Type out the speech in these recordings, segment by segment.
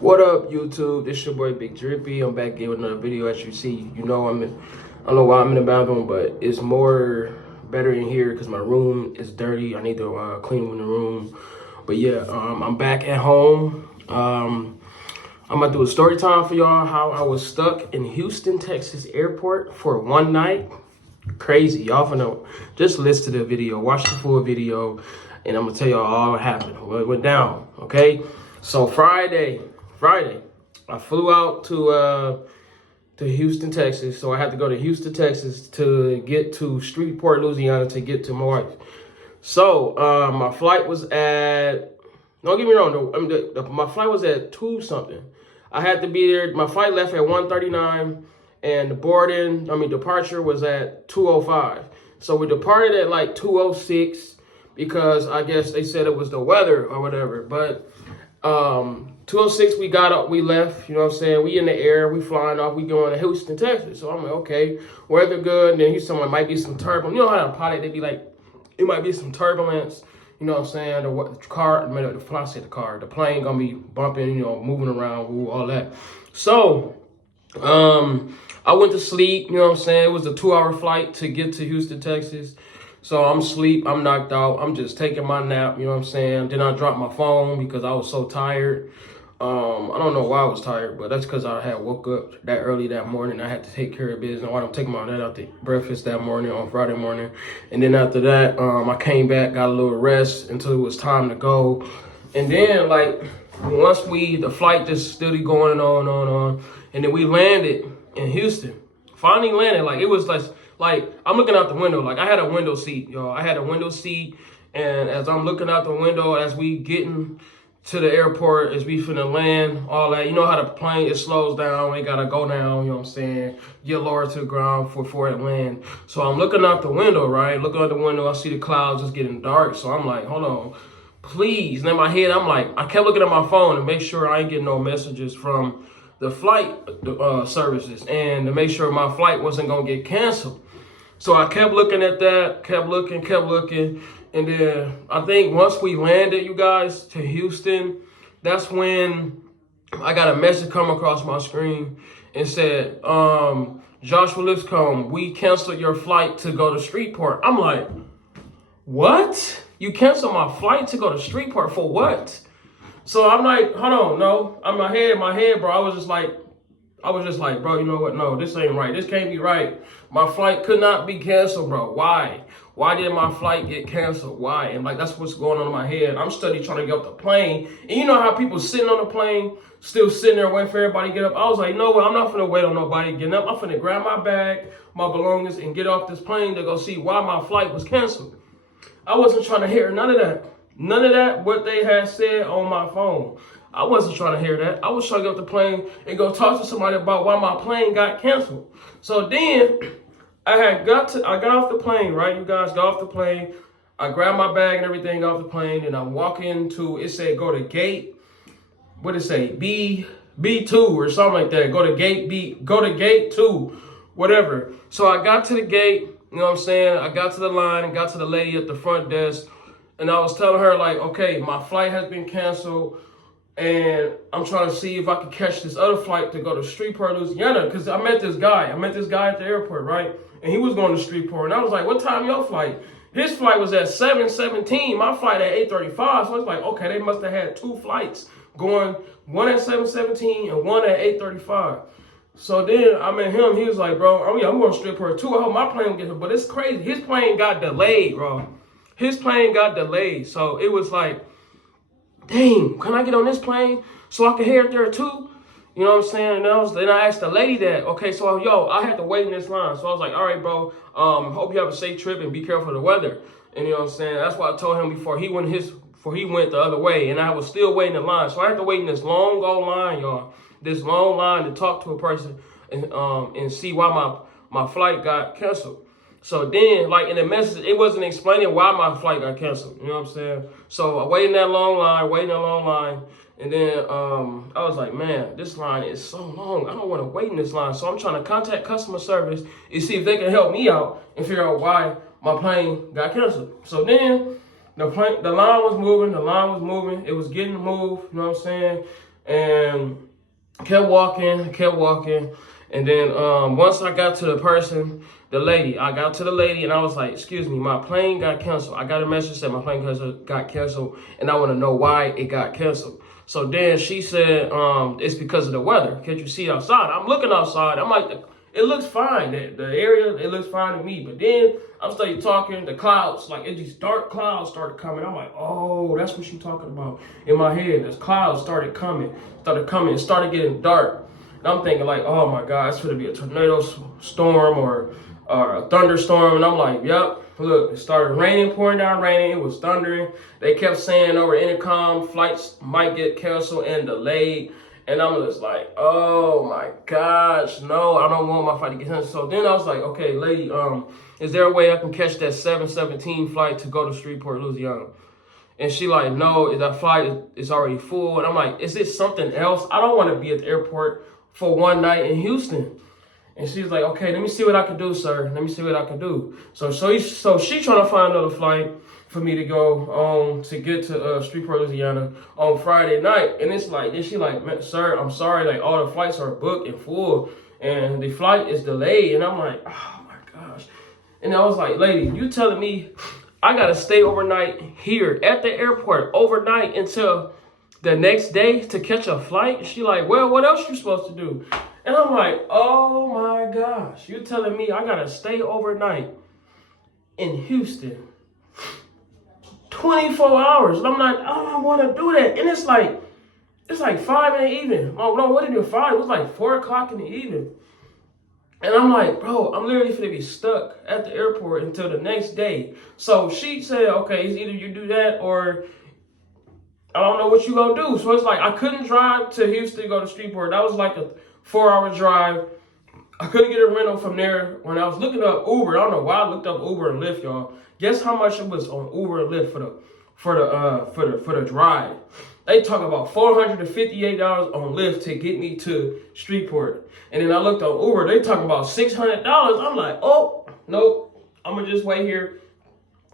What up, YouTube? This your boy Big Drippy. I'm back again with another video. As you see, I don't know why I'm in the bathroom, but it's more better in here because my room is dirty. I need to clean the room. But yeah, I'm back at home. I'm about to do a story time for y'all. How I was stuck in Houston, Texas airport for one night. Crazy, y'all know. Just listen to the video, watch the full video, and I'm gonna tell y'all all what happened, what went down. Okay, so Friday, I flew out to Houston, Texas. So I had to go to Houston, Texas to get to Shreveport, Louisiana to get to my wife. So my flight was at, don't get me wrong, my flight was at 2 something. I had to be there. My flight left at 1:39 and the departure was at 2:05. So we departed at like 2:06 because I guess they said it was the weather or whatever. But 2:06 we got up, we left, you know what I'm saying? We in the air, we flying off, we going to Houston, Texas. So I'm like, okay, weather good. And then Houston might be some turbulence. You know how the pilot, they be like, it might be some turbulence. You know what I'm saying? The plane gonna be bumping, moving around, all that. So, I went to sleep, you know what I'm saying? It was a 2-hour flight to get to Houston, Texas. So I'm asleep, I'm knocked out, I'm just taking my nap, you know what I'm saying? Then I dropped my phone because I was so tired. I don't know why I was tired, but that's because I had woke up that early that morning. I had to take care of business. I don't take my dad out to breakfast that morning on Friday morning. And then after that, I came back, got a little rest until it was time to go. And then once the flight just still going on. And then we landed in Houston. Finally landed, it was like I'm looking out the window. I had a window seat, y'all. I had a window seat. And as I'm looking out the window, as we getting to the airport, as we finna land, all that. You know how the plane, it slows down, it gotta go down, you know what I'm saying? Get lower to the ground before it land. So I'm looking out the window, right? Looking out the window, I see the clouds just getting dark. So I'm like, hold on, please. And in my head, I kept looking at my phone to make sure I ain't getting no messages from the flight services and to make sure my flight wasn't gonna get canceled. So I kept looking at that, kept looking. And then I think once we landed, you guys, to Houston, that's when I got a message come across my screen and said, Joshua Lipscomb, we canceled your flight to go to Shreveport. I'm like, what? You canceled my flight to go to Shreveport for what? So I'm like, hold on, no. In my head, bro, I was just like, bro, you know what? No, this ain't right. This can't be right. My flight could not be canceled, bro. Why? Why did my flight get canceled? Why? And that's what's going on in my head. I'm studying trying to get off the plane. And you know how people sitting on the plane, still sitting there waiting for everybody to get up. I was like, no way, I'm not finna wait on nobody getting up. I'm finna grab my bag, my belongings, and get off this plane to go see why my flight was canceled. I wasn't trying to hear none of that. None of that, what they had said on my phone. I wasn't trying to hear that. I was trying to get off the plane and go talk to somebody about why my plane got canceled. So then I got off the plane, right? You guys got off the plane. I grabbed my bag and everything off the plane, and I'm walking to, it said go to gate, what did it say? B2 or something like that. Go to gate 2, whatever. So I got to the gate, you know what I'm saying? I got to the line and got to the lady at the front desk, and I was telling her okay, my flight has been canceled. And I'm trying to see if I could catch this other flight to go to Shreveport, Louisiana, because I met this guy at the airport, right? And he was going to Shreveport. And I was like, what time your flight? His flight was at 7:17, my flight at 8:35. So I was like, okay, they must have had 2 flights going, one at 7:17 and one at 8:35. So then I met him. He was like, bro, I'm going to Shreveport too. I hope my plane will get here. But it's crazy. His plane got delayed, bro. His plane got delayed. So it was like, dang, can I get on this plane so I can hear it there too? You know what I'm saying? And then I asked the lady that, okay, so I had to wait in this line. So I was like, all right, bro, hope you have a safe trip and be careful of the weather. And you know what I'm saying? That's what I told him before he went the other way. And I was still waiting in line. So I had to wait in this long old line, y'all. This long line to talk to a person and see why my flight got canceled. So then, in the message, it wasn't explaining why my flight got canceled. You know what I'm saying? So I waited in that long line. And then I was like, man, this line is so long. I don't want to wait in this line. So I'm trying to contact customer service and see if they can help me out and figure out why my plane got canceled. So then the line was moving. It was getting moved. You know what I'm saying? and kept walking. And then once I got to the person, I got to the lady and I was like, excuse me, my plane got canceled. I got a message that my plane got canceled and I want to know why it got canceled. So then she said, it's because of the weather. Can't you see outside? I'm looking outside. I'm like, it looks fine. The area, it looks fine to me. But then I started talking, the clouds, like these dark clouds started coming. I'm like, oh, that's what she's talking about in my head. Those clouds started coming. It started getting dark. And I'm thinking like, oh my God, it's going to be a tornado storm or a thunderstorm. And I'm like, yep, look, it started raining, pouring down raining. It was thundering. They kept saying over intercom, flights might get canceled and delayed. And I'm just like, oh my gosh, no, I don't want my flight to get canceled. So then I was like, okay, lady, is there a way I can catch that 7:17 flight to go to Shreveport, Louisiana? And she like, no, that flight is already full. And I'm like, is it something else? I don't want to be at the airport for one night in Houston. And she's like, okay, let me see what I can do, sir. Let me see what I can do. So she trying to find another flight for me to go to get to Shreveport, Louisiana on Friday night. And it's like, then she like, sir, I'm sorry, like all the flights are booked and full and the flight is delayed. And I'm like, oh my gosh. And I was like, lady, you telling me I gotta stay overnight here at the airport overnight until the next day to catch a flight? She like, well, what else you supposed to do? And I'm like, oh my gosh, you telling me I gotta stay overnight in Houston 24 hours? And I'm like, I don't want to do that. And it's like 5 in the evening. Oh no, what did it 5? It was like 4 o'clock in the evening. And I'm like, bro, I'm literally gonna be stuck at the airport until the next day. So she said, okay, it's either you do that or I don't know what you gonna do. So it's like I couldn't drive to Houston to go to Shreveport. That was like a 4-hour drive. I couldn't get a rental from there. When I was looking up Uber, I don't know why I looked up Uber and Lyft, y'all. Guess how much it was on Uber and Lyft for the drive? They talk about $458 on Lyft to get me to Shreveport. And then I looked on Uber, they talk about $600. I'm like, oh, nope. I'm gonna just wait here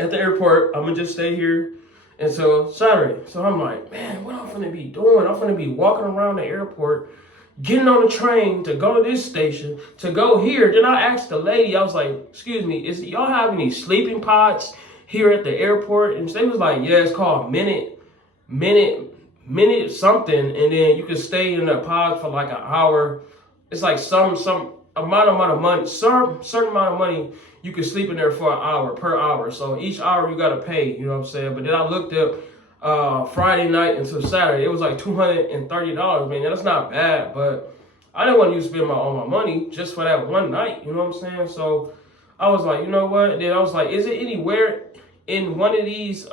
at the airport. I'm gonna just stay here until Saturday. So I'm like, man, what I'm gonna be doing? I'm gonna be walking around the airport, getting on the train to go to this station, to go here. Then I asked the lady, I was like, excuse me, y'all have any sleeping pods here at the airport? And they was like, yeah, it's called minute something. And then you can stay in the pod for like an hour. It's like some amount of money, certain amount of money you can sleep in there for an hour, per hour. So each hour you got to pay, you know what I'm saying? But then I looked up Friday night until Saturday, it was like $230, man. That's not bad, but I didn't want to spend all my money just for that one night, you know what I'm saying? So I was like, you know what? And then I was like, is it anywhere in one of these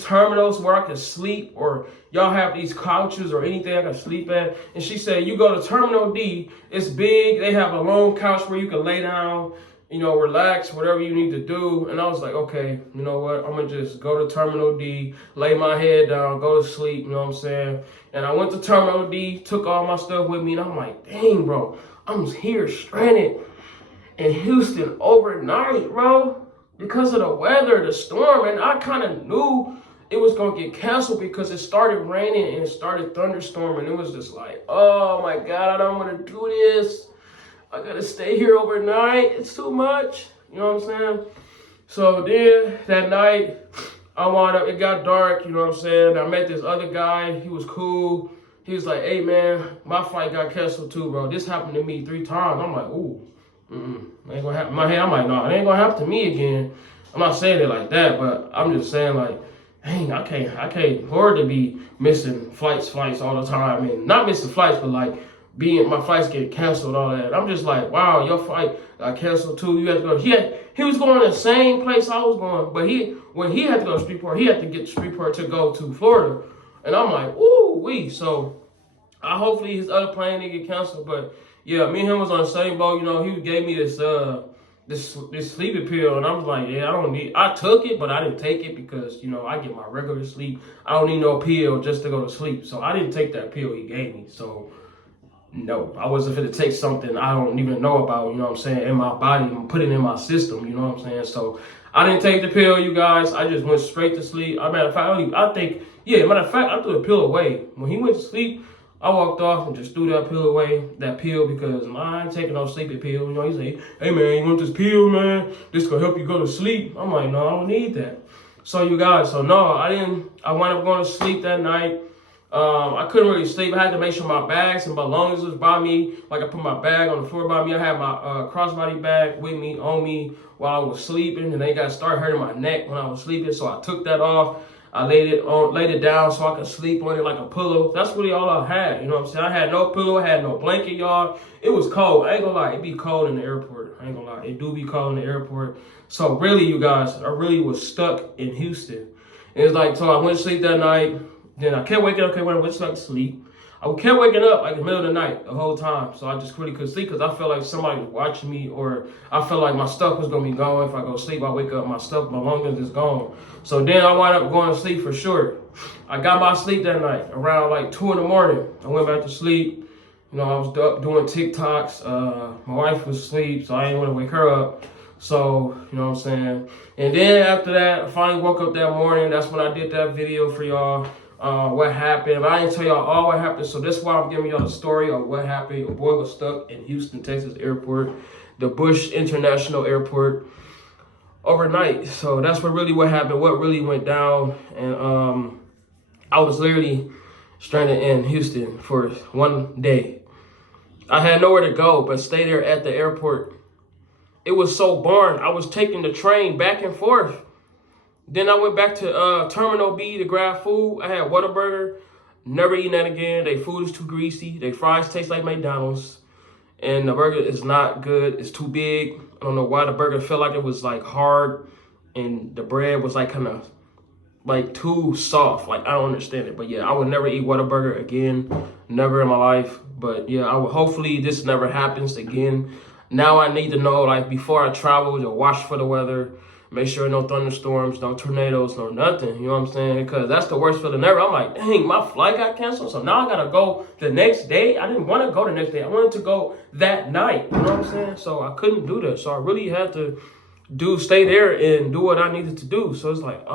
terminals where I can sleep, or y'all have these couches or anything I can sleep at? And she said, you go to Terminal D, it's big, they have a long couch where you can lay down, you know, relax, whatever you need to do. And I was like, okay, you know what? I'm going to just go to Terminal D, lay my head down, go to sleep, you know what I'm saying? And I went to Terminal D, took all my stuff with me, and I'm like, dang, bro, I'm here stranded in Houston overnight, bro, because of the weather, the storm. And I kind of knew it was going to get canceled because it started raining and it started thunderstorming. It was just like, oh my God, I don't want to do this. I gotta stay here overnight. It's too much. You know what I'm saying? So then that night, it got dark, you know what I'm saying? I met this other guy. He was cool. He was like, hey man, my flight got canceled too, bro. This happened to me 3 times. I'm like, ooh, ain't gonna happen. In my head, I'm like, no, it ain't gonna happen to me again. I'm not saying it like that, but I'm just saying like, dang, I can't afford to be missing flights all the time. And not missing flights, but like, my flights get canceled, all that. I'm just like, wow, your flight got canceled too. You had to go. He was going to the same place I was going, but when he had to go to Shreveport, he had to get to Shreveport to go to Florida. And I'm like, ooh, wee. So hopefully his other plane didn't get canceled. But yeah, me and him was on the same boat. You know, he gave me this sleeping pill, and I was like, yeah, I took it, but I didn't take it because, you know, I get my regular sleep. I don't need no pill just to go to sleep. So I didn't take that pill he gave me. So no, I wasn't fit to take something I don't even know about, you know what I'm saying, in my body and put it in my system, you know what I'm saying? So I didn't take the pill, you guys. I just went straight to sleep. As a matter of fact, I think Yeah, matter of fact, I threw the pill away. When he went to sleep, I walked off and just threw that pill away, because I ain't taking no sleeping pill. You know, he say, hey man, you want this pill, man? This gonna help you go to sleep. I'm like, no, I don't need that. So you guys, no, I didn't. I wound up going to sleep that night. I couldn't really sleep. I had to make sure my bags and belongings was by me. Like I put my bag on the floor by me. I had my crossbody bag with me, on me while I was sleeping, and they got started hurting my neck when I was sleeping. So I took that off. I laid it down so I could sleep on it like a pillow. That's really all I had. You know what I'm saying? I had no pillow. I had no blanket, y'all. It was cold. I ain't gonna lie. It be cold in the airport. I ain't gonna lie. It do be cold in the airport. So really, you guys, I really was stuck in Houston. And it's like, so I went to sleep that night. Then I kept waking up. When I went to sleep, I kept waking up like in the middle of the night the whole time. So I just really couldn't sleep because I felt like somebody was watching me, or I felt like my stuff was gonna be gone. If I go to sleep, I wake up, my stuff, my belongings is gone. So then I wound up going to sleep for sure. I got my sleep that night around like 2 in the morning. I went back to sleep. You know, I was up doing TikToks. My wife was asleep, so I didn't want to wake her up. So, you know what I'm saying? And then after that, I finally woke up that morning. That's when I did that video for y'all. What happened. But I didn't tell y'all all what happened. So that's why I'm giving y'all the story of what happened. A boy was stuck in Houston, Texas airport, the Bush International Airport, overnight. So that's what happened, what really went down. And I was literally stranded in Houston for 1 day. I had nowhere to go but stay there at the airport. It was so boring. I was taking the train back and forth. Then I went back to Terminal B to grab food. I had Whataburger. Never eating that again. Their food is too greasy. Their fries taste like McDonald's. And the burger is not good. It's too big. I don't know why the burger felt like it was like hard. And the bread was like kind of like too soft. Like I don't understand it. But yeah, I would never eat Whataburger again. Never in my life. But yeah, hopefully this never happens again. Now I need to know, like before I travel, to watch for the weather. Make sure no thunderstorms, no tornadoes, no nothing. You know what I'm saying? Because that's the worst feeling ever. I'm like, dang, my flight got canceled. So now I got to go the next day. I didn't want to go the next day. I wanted to go that night. You know what I'm saying? So I couldn't do that. So I really had to stay there and do what I needed to do. So it's like,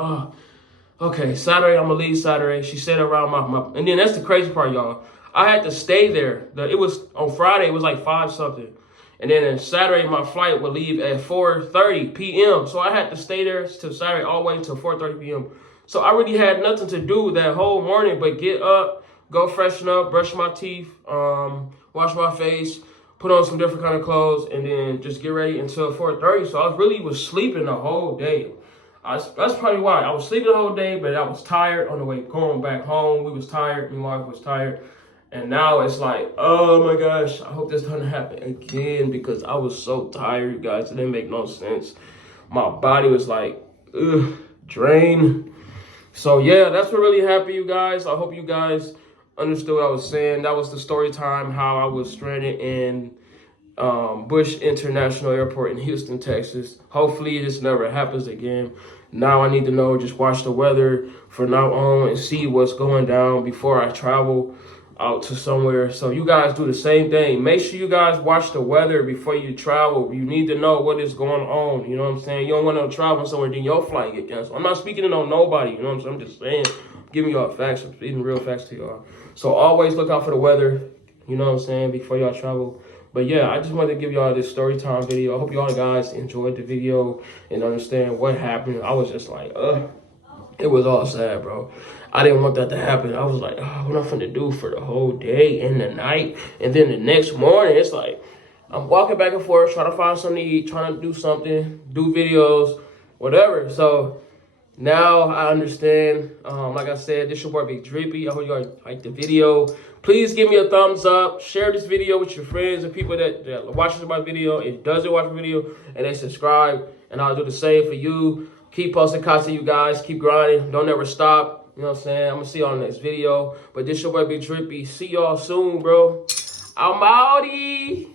okay, Saturday, I'm going to leave Saturday. She said around my, and then that's the crazy part, y'all. I had to stay there. It was on Friday. It was like 5 something. And then on Saturday, my flight would leave at 4:30 p.m. So I had to stay there till Saturday all the way until 4:30 p.m. So I really had nothing to do that whole morning but get up, go freshen up, brush my teeth, wash my face, put on some different kind of clothes, and then just get ready until 4:30. So I was sleeping the whole day. That's probably why. I was sleeping the whole day, but I was tired on the way going back home. We was tired. My wife was tired. And now it's like, oh my gosh, I hope this doesn't happen again because I was so tired, you guys. It didn't make no sense. My body was like, drained. So yeah, that's what really happened, you guys. I hope you guys understood what I was saying. That was the story time, how I was stranded in Bush International Airport in Houston, Texas. Hopefully this never happens again. Now I need to know, just watch the weather from now on and see what's going down before I travel out to somewhere. So you guys do the same thing. Make sure you guys watch the weather before you travel. You need to know what is going on. You know what I'm saying? You don't want to travel somewhere, then your flight get canceled. I'm not speaking to nobody. You know what I'm saying? I'm just saying, giving y'all facts, speaking real facts to y'all. So always look out for the weather. You know what I'm saying? Before y'all travel. But yeah, I just wanted to give y'all this story time video. I hope y'all guys enjoyed the video and understand what happened. I was just like, it was all sad, bro. I didn't want that to happen. I was like, what am I finna do for the whole day and the night? And then the next morning, it's like, I'm walking back and forth, trying to find something to eat, trying to do something, do videos, whatever. So now I understand. Like I said, this your boy Big Drippy. I hope you guys like the video. Please give me a thumbs up. Share this video with your friends and people that watches my video and doesn't watch the video, and they subscribe. And I'll do the same for you. Keep posting content, you guys. Keep grinding. Don't ever stop. You know what I'm saying? I'm going to see y'all in the next video. But this your boy Big Drippy. See y'all soon, bro. I'm outie.